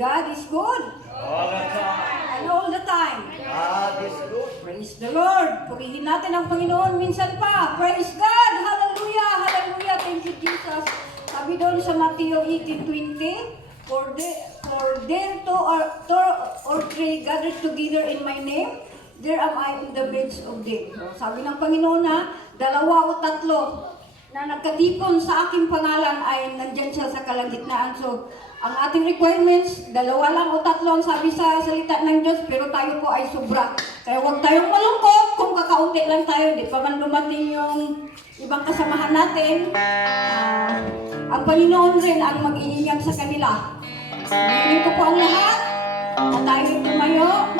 God is good. All the time. And all the time. God is good. Praise the Lord. Purihin natin ang Panginoon minsan pa. Praise God. Hallelujah. Hallelujah. Thank you, Jesus. Sabi doon sa Matthew 18:20, For there two or three gathered together in my name, there am I in the midst of them. So, sabi ng Panginoon na, 2 o 3 na nagkatipon sa aking pangalan ay nandyan siya sa kalagitnaan. So, ang ating requirements, 2 lang o 3 ang sabi sa salita ng Diyos, pero tayo po ay sobra. Kaya huwag tayong malungkot kung kakaunti lang tayo, di pa man dumating yung ibang kasamahan natin. Ang Panginoon rin ang mag-iingat sa kanila. Hinihiling ko po ang lahat na tayo tumayo.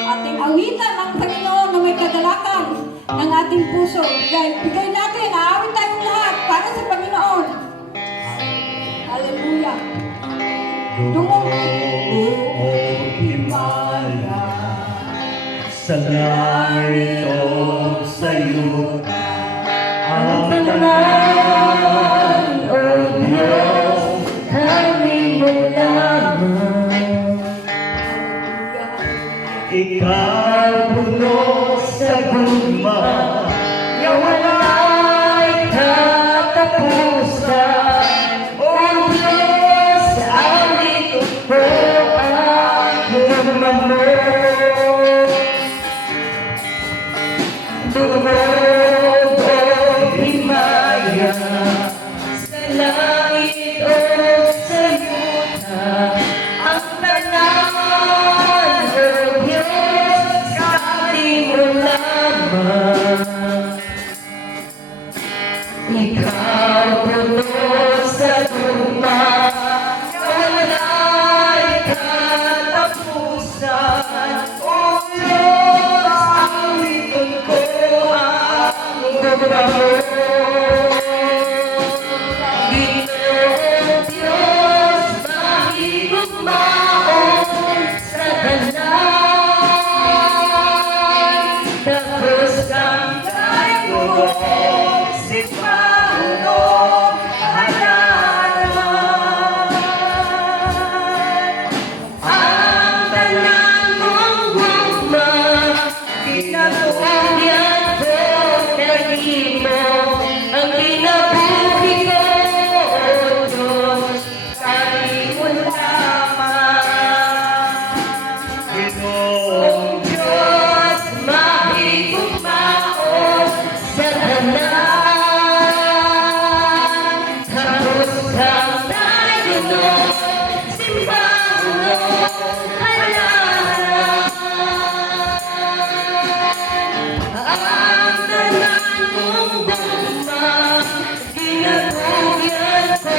Ating awitan ang Panginoon na may kadalakan ng ating puso. Bigay natin, aawit tayong lahat para sa Panginoon. Hallelujah. Himala sa langit o sa lupa, ang tanan o Diyos, kami mo lamang. Ikaw puno sa guma, na wala'y katapusan. O Diyos, awit ko ang lumamot. Dumog o himaya, sa langit o sa yuta, ang tanan o Diyos, kami mo lamang. Ikaw puno sa luma, na wala'y katapusan. O Diyos, awitin ko ang lumamot. Ginoong Diyos, makikumaon sa dalan. Tapos kang tayo, si Panginoon halalan. Ang tanan mong guma, pinatuyan ko kanimo. Ang pinabuhi ko, O Diyos, kami mo lamang. Ginoong Diyos, makikumaon sa dalan. Tapos kang tayo nun, simbang nun, halalan. Ang tanan mong guma, ginatuyan ko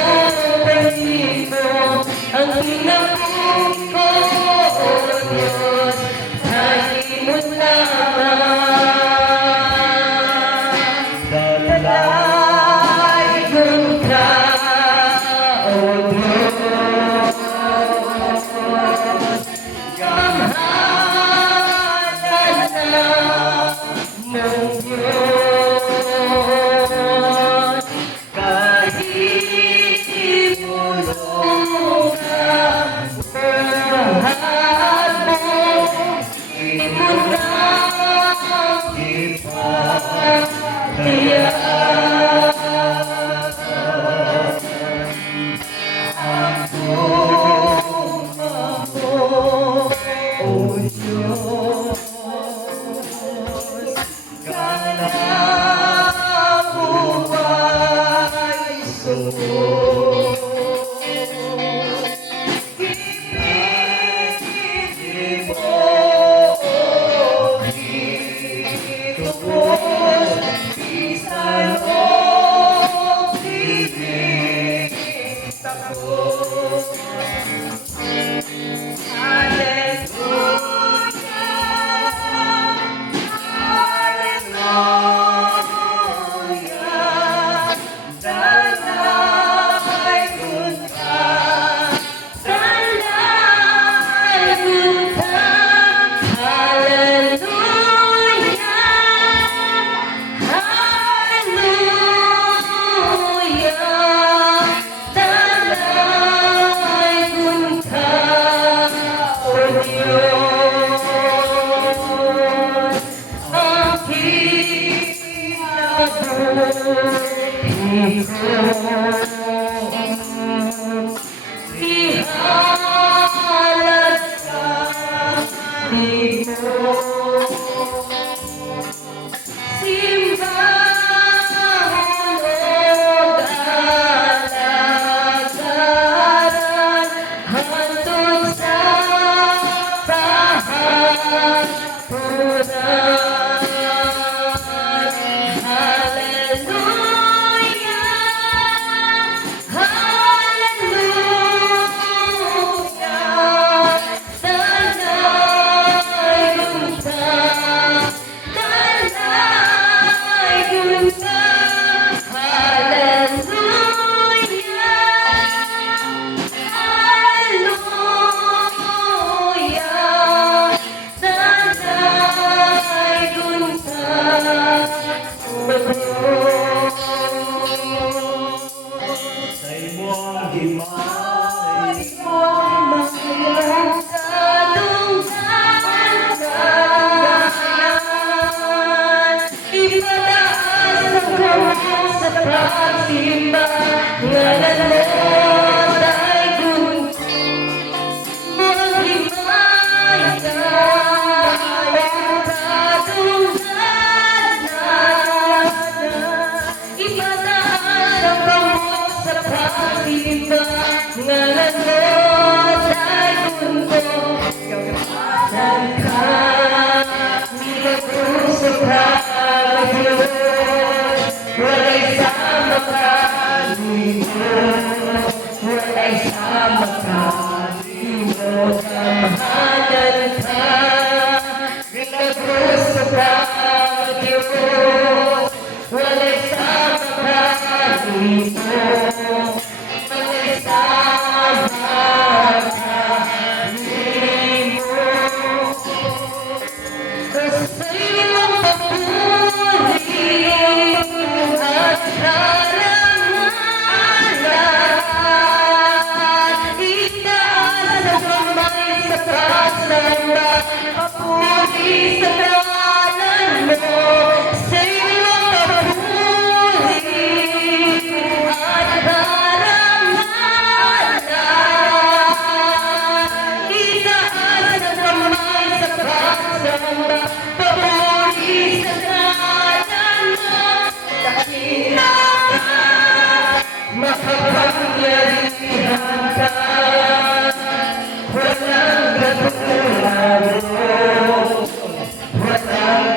kanino. Ang pinabuhi ko, O Diyos, kami mo lamang. Dalayan ka, O Diyos, kamahalan mong Diyos. Kahit imulong ang mahal mo, ipunang ipatiyakan ang guma mo, O Diyos. Kalabuhay suot, ibigin mo, O Diyos, di sa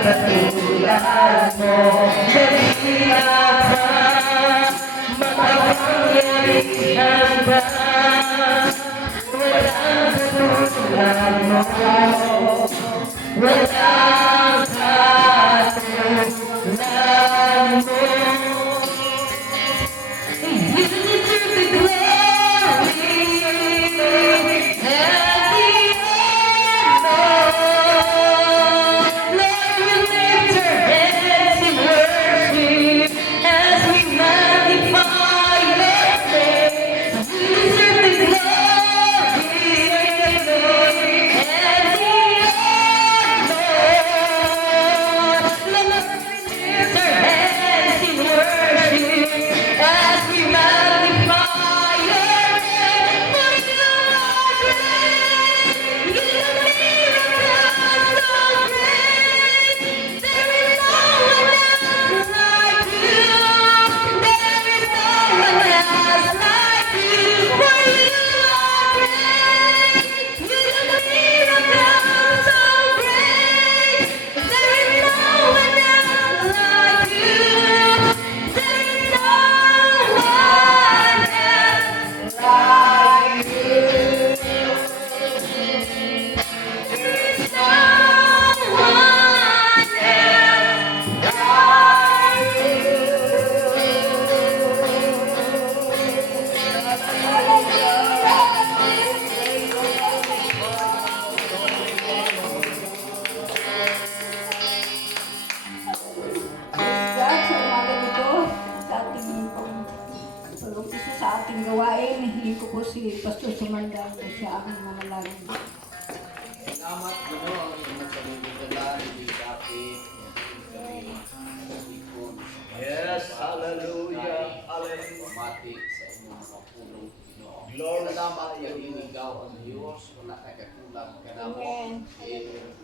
katulad mo. Kanina ka, makapangyarihan ka. Walang katulad mo. Walang katulad mo. You deserve the glory and the honor. Lord, we lift our hands in worship as we magnify your name. You deserve the glory and the honor. Lord, we lift our hands in worship as we magnify your name. For you are great. You do miracles so great. There is no one else like you. There is no one else like you. For you are great. You do miracles so great. There is no one else like you. There is no one else like you. There is no one God, sa umaga nito, sa ating isa sa ating gawain, hiling ko po si Pastor Sumanda na siya ang manalangin. Salamat Ginoo ang inyong pagdudala ni David. Yes, hallelujah, hallelujah. Pamati sa inyong mga pulong Ginoo. Glory Salamat kay inigaw ang Diyos, wala ka kakulang ka namo. Amen.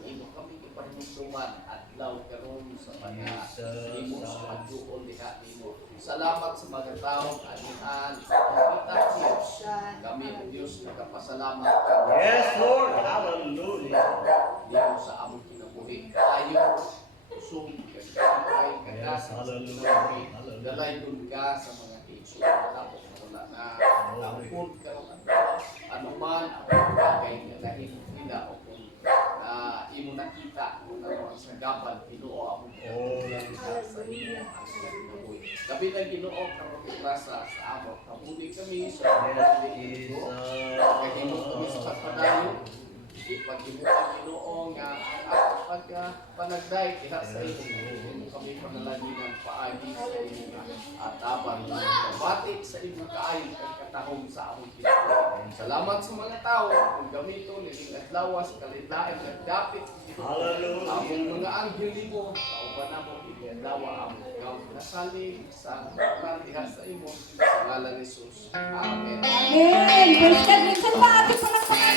Imo kami ipahimusuman at law karon sa mga Jesus. imo sa pagduol diha nimo. Salamat sa mga taong anihan, kita Diyos. Kami ang Diyos nagpasalamat kami. Yes, Lord, hallelujah. Dito sa among kinabuhi. Tayo, usong, kagkakay, Yes, hallelujah, hallelujah. dalay dun ka sa mga tiso. Tapos wala na. Tampon ka ron ano man ang bagay na nahihila o kung imo nakita kung ano ang sagaban, Ginoo ang Oh, sa inyo ang kinabuhi. Gabi na Ginoo karon itrasa sa among kabuli kami sa yes, Ginoo. Jesus. Kahimot kami sa pagpadayon. Ipagimot ang Ginoo nga ang pagpanagday diha sa inyo. Kami panalaginan paagi sa inyo at abang pabati sa inyo kaayo kang katahong sa among kinabuhi. Salamat sa mga tao kung gamito naging adlaw sa kalilain nagdapit dito. Hallelujah. Among mga anghel mo kauban namo adlaw among ikaw nasalig sa mga diha sa imo sa ngalan ni Jesus. Amen. Amen! Praise God! Minsan pa ating palakpakan.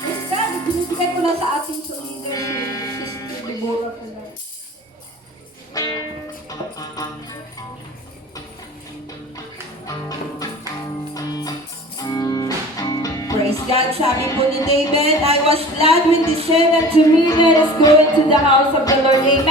Praise God! Binibigay ko na sa ating leader si Sister Deborah Pilar. Praise God, sabi po ni David, I was glad when they said unto me, let us go into the house of the Lord. Amen.